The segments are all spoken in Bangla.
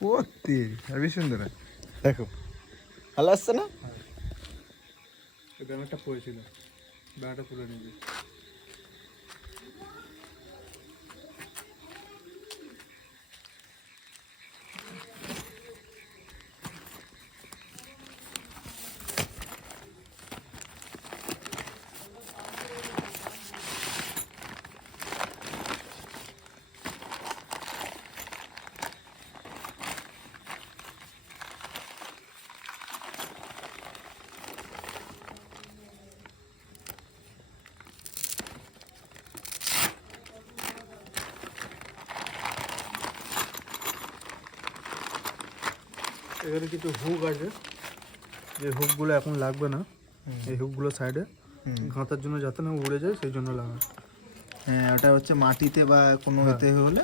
ও তেরি হেবি সুন্দর। দেখো ভালো আসছে না? ব্যানারটা পড়েছিল, ব্যানারটা তুলে নিবি। এখানে কিছু হুক আছে, যে হুকগুলো এখন লাগবে না, এই হুকগুলো সাইডে ঘাঁটার জন্য যাতে না উড়ে যায় সেই জন্য লাগা। হ্যাঁ, ওটা হচ্ছে মাটিতে বা কোনো এতে হলে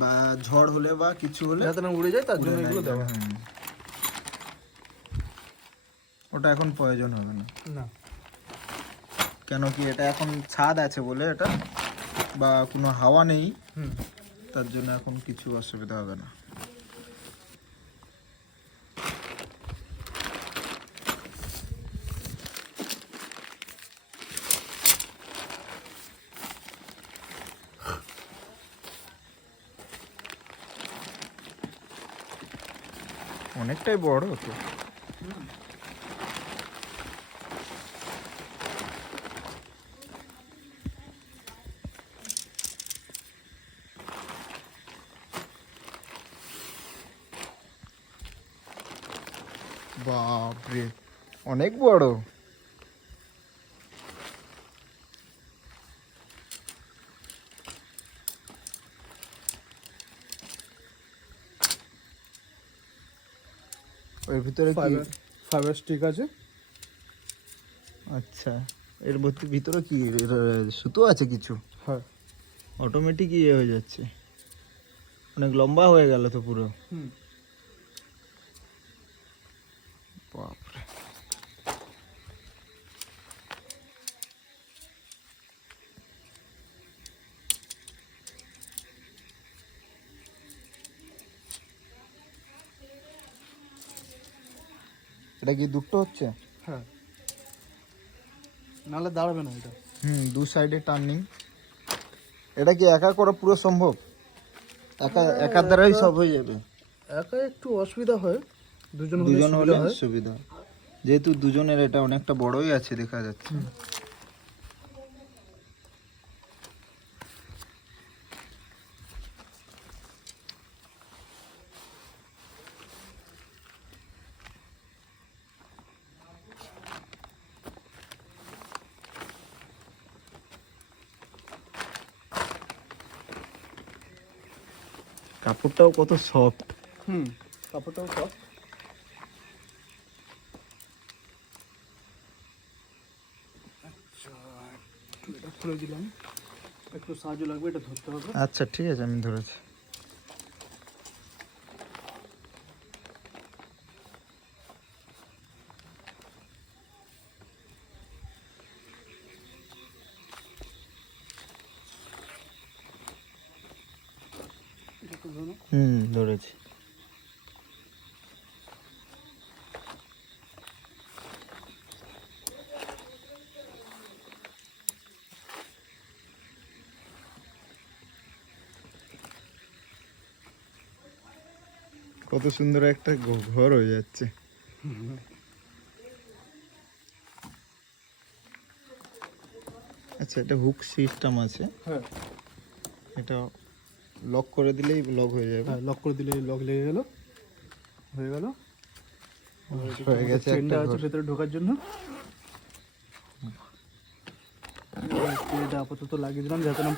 বা ঝড় হলে বা কিছু হলে যাতে না উড়ে যায় তার জন্য এগুলো দেওয়া। ওটা এখন প্রয়োজন হবে না। না, কেন কি এটা এখন ছাদ আছে বলে এটা, বা কোনো হাওয়া নেই, তার জন্য এখন কিছু অসুবিধা হবে না। অনেকটাই বড় তো। বাপরে অনেক বড়। ওর ভিতরে কি ফাইবার স্টিক আছে। আচ্ছা, এর ভিতরে কি সুতো আছে কিছু? হ্যাঁ। অটোমেটিক ইয়ে হয়ে যাচ্ছে, অনেক লম্বা হয়ে গেল তো পুরো। বাপরে, এটা কি দুটো হচ্ছে? হ্যাঁ, নাহলে দাঁড়াবে না এটা। দু সাইডে টার্নিং। এটা কি একা করা পুরো সম্ভব? একার দ্বারাই সব হয়ে যাবে? একা একটু অসুবিধা হয়, দুজন হলে হয়। সুবিধা, যেহেতু দুজনের এটা অনেকটা বড়ই আছে দেখা যাচ্ছে। কাপড়টাও কত সফট। কাপড়টাও সব। এটা খুলে দিলাম, একটু সাহায্য লাগবে, এটা ধরতে হবে। আচ্ছা ঠিক আছে, আমি ধরেছি। ধরেছি। কত সুন্দর একটা ঘর হয়ে যাচ্ছে। আচ্ছা, এটা হুক সিস্টেম আছে? হ্যাঁ, এটা লক করে দিলেই লক হয়ে যাবে? হ্যাঁ, লক করে দিলে লক লেগে গেল, হয়ে গেল। হয়ে গেছে চেনটা একটা আছে ঘর। ভেতরে ঢোকার জন্য। এটা আপাতত লাগিয়ে দিলাম যাতে না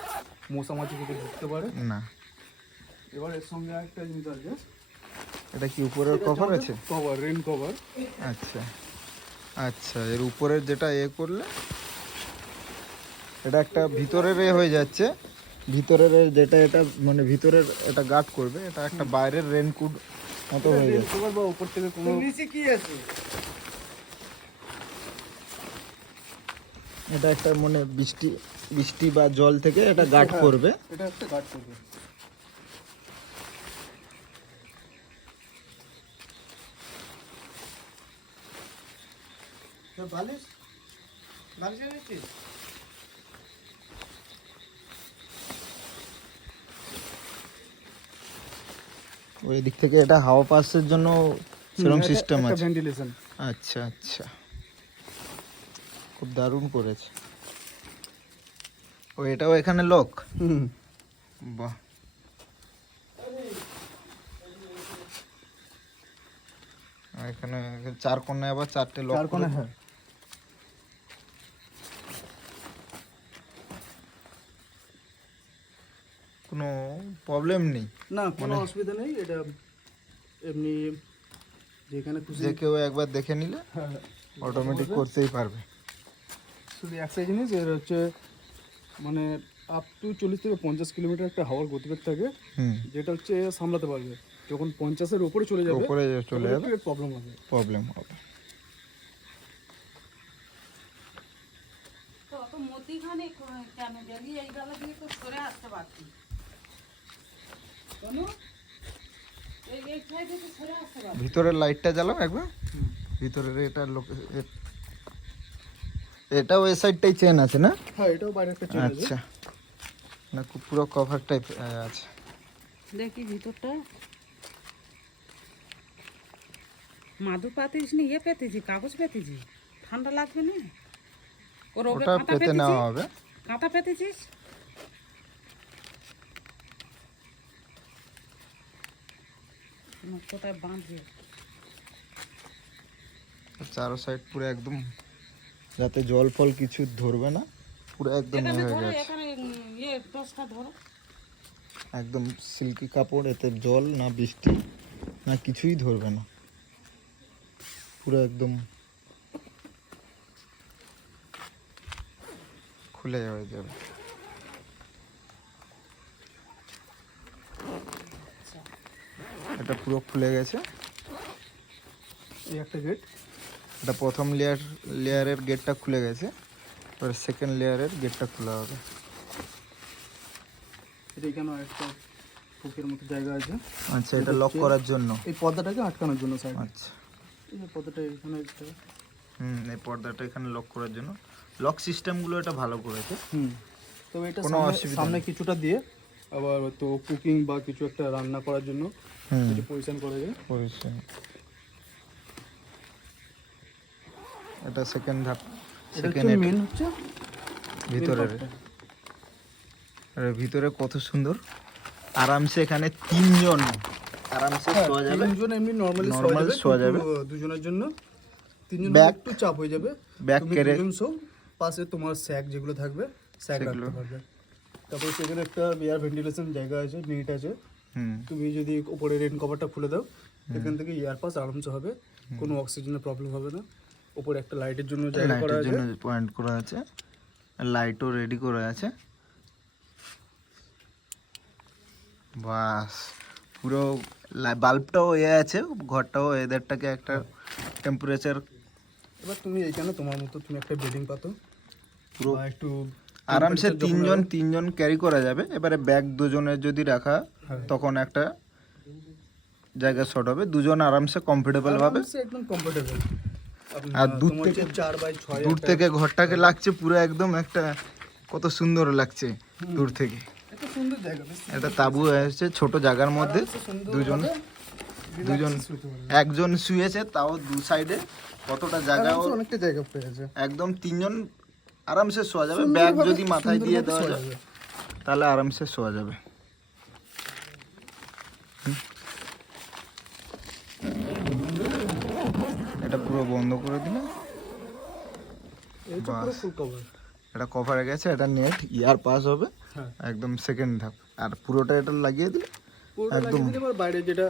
মশা মাছি কিছু ঢুকতে পারে না। এবার এর সঙ্গে একটা জিনিস আছে। এটা কি উপরের কভার আছে? Cover, rain cover. আচ্ছা আচ্ছা, এর উপরের যেটা করলে এটা একটা ভিতরের হয়ে যাচ্ছে, ভিতরের যেটা এটা মানে ভিতরের এটা গার্ড করবে, এটা একটা বাইরের রেনকোট মতো হয়ে যাচ্ছে। কভার বা উপর থেকে কোনো নিচে কি আছে? এটা একটা মানে বৃষ্টি বৃষ্টি বা জল থেকে এটা গার্ড করবে। এটা একটা গার্ড করবে। বালিশ বালিশ এনেছিস? ওই দিক থেকে এটা হাওয়া পাসের জন্য সেরকম সিস্টেম আছে। ভেন্টিলেশন। আচ্ছা আচ্ছা, খুব দারুণ করেছে। ও এটাও এখানে লক? হুম। বাহ, আর এখানে চার কোণায় আবার চারটে লক চার কোণে, হ্যাঁ। কোনো প্রবলেম নেই, না কোনো অসুবিধা নেই, এটা এমনি যেখানে খুশি। যে কেউ একবার দেখে নিলে হ্যাঁ, অটোমেটিক করতেই পারবে। শুধু একটাই জিনিস, এর হচ্ছে মানে আপ টু 40 থেকে 50 কিলোমিটার একটা হাওয়ার গতিবেগ থাকে, হুম, যেটা হচ্ছে এ সামলাতে পারবে। যখন 50-এর উপরে চলে যাবে উপরে চলে যাবে প্রবলেম হবে। প্রবলেম হবে। তো অত মধ্যিখানে কেন গেলি? এই বেলা দিয়ে তো সরে আসতে পারতি। কেন? এই সাইডে তো সরে আসতে পারতি। ভিতরের লাইটটা জ্বালাও একবার। ভিতরের এটা লোক, এটাও এই সাইডটাই চেন আছে না? হ্যাঁ, এটাও বাইরে একটা চেন আছে। আচ্ছা, না পুরো কভার টাইপ আছে। দেখি ভিতরটা। মাদুর পাতিস নি, ইয়ে পেতেছি, কাগজ পেতেছি, ঠান্ডা লাগবে না? ওর ওকে ওটা কাঁথা পেতে পেতেছিস? নেওয়া হবে। কাঁথা পেতেছিস? কোথায় বাঁধবে? চারো সাইড পুরো একদম, যাতে জল ফল কিছু ধরবে না, পুরো একদম এখানে হয়ে ধরো, গেছে। এখানে ইয়ে টসটা ধরো। একদম সিল্কি কাপড়, এতে জল না বৃষ্টি না কিছুই ধরবে না, পুরো একদম খুলে হয়ে যাবে। এটা পুরো খুলে গেছে। এই একটা গেট। এটা প্রথম লেয়ারের গেটটা খুলে গেছে, এবার সেকেন্ড লেয়ারের গেটটা খোলা হবে। এটা এখানে একটা ফুকের মতো জায়গা আছে। আচ্ছা, এটা লক করার জন্য। এই পর্দাটাকে আটকানোর জন্য সাইড। আচ্ছা, এই যে পর্দাটা এখানে একটা। এই পর্দাটা এখানে লক করার জন্য। লক সিস্টেমগুলো এটা ভালো করেছে। তো এটা কোনো অসুবিধা সামনে নেই। কিছুটা দিয়ে আবার তো কুকিং বা কিছু একটা রান্না করার জন্য কিছু পজিশন করা যায়। এটা সেকেন্ড ধাপ, এটা সেকেন্ড হচ্ছে মেন হচ্ছে ভিতরের। main part টা। আর ভিতরে কত সুন্দর, আরামসে এখানে তিনজন আরামসে হ্যাঁ, শোয়া যাবে। তিনজন এমনি নরমালি Normal শোয়া যাবে। দুজনের জন্য তিনজন Back- একটু চাপ হয়ে যাবে। back তুমি কেড়ে- দুজন শো, পাশে তোমার স্যাক যেগুলো থাকবে স্যাক সেগুলো। রাখতে পারবে। তারপর সেখানে একটা এয়ার ভেন্টিলেশন জায়গা আছে, নেট আছে। হুম, তুমি যদি উপরে রেন কভারটা খুলে দাও, এখান থেকে এয়ার পাস আরামসে হবে, কোনো অক্সিজেনের প্রবলেম হবে না। উপরে একটা লাইটের জন্য জায়গা করা লাইটের আছে। জন্য পয়েন্ট করা আছে, লাইটও রেডি করা আছে। বাস, পুরো বাল্বটাও আছে, ঘরটাও এদেরটাকে একটা টেম্পারেচার এবার তুমি এইখানে তোমার মতো তুমি একটা বেডিং পাতো পুরো বা একটু আরামসে temperature যখন তিনজন ক্যারি করা যাবে। এবারে ব্যাগ দুজনের যদি রাখা, হ্যাঁ। তখন একটা জায়গা শর্ট হবে, দুজন আরামসে কমফোর্টেবল ভাবে। আরামসে একদম কমফোর্টেবল। আর দূর থেকে 4x6 দূর থেকে ঘরটাকে লাগছে পুরো একদম একটা, কত সুন্দর লাগছে দূর থেকে। একটা সুন্দর জায়গা, বেশ একটা তাবু আছে ছোট জায়গার মধ্যে, আরামসে সুন্দর দুজন ভাবে দুজন relax শুতে পারবে। একজন শুয়েছে, তাও দু সাইডে কতটা জায়গা, আরামসে অনেকটা জায়গা পেয়ে আছে। একদম তিনজন আরামসে শোয়া যাবে। সুন্দরভাবে- ব্যাগ যদি মাথায় দিয়ে সুন্দরভাবে দেওয়া শোয়া যায় যাবে। তাহলে আরামসে শোয়া যাবে। এটা পুরো বন্ধ করে দিলে, এই তো পুরো বাস। Full cover. এটা কভারে গেছে, এটা নেট ইয়ার পাস হবে হ্যাঁ, একদম সেকেন্ড ধাপ। আর পুরোটা এটা লাগিয়ে দিলে পুরোটা একদম। লাগিয়ে দিলে এবার বাইরে যেটা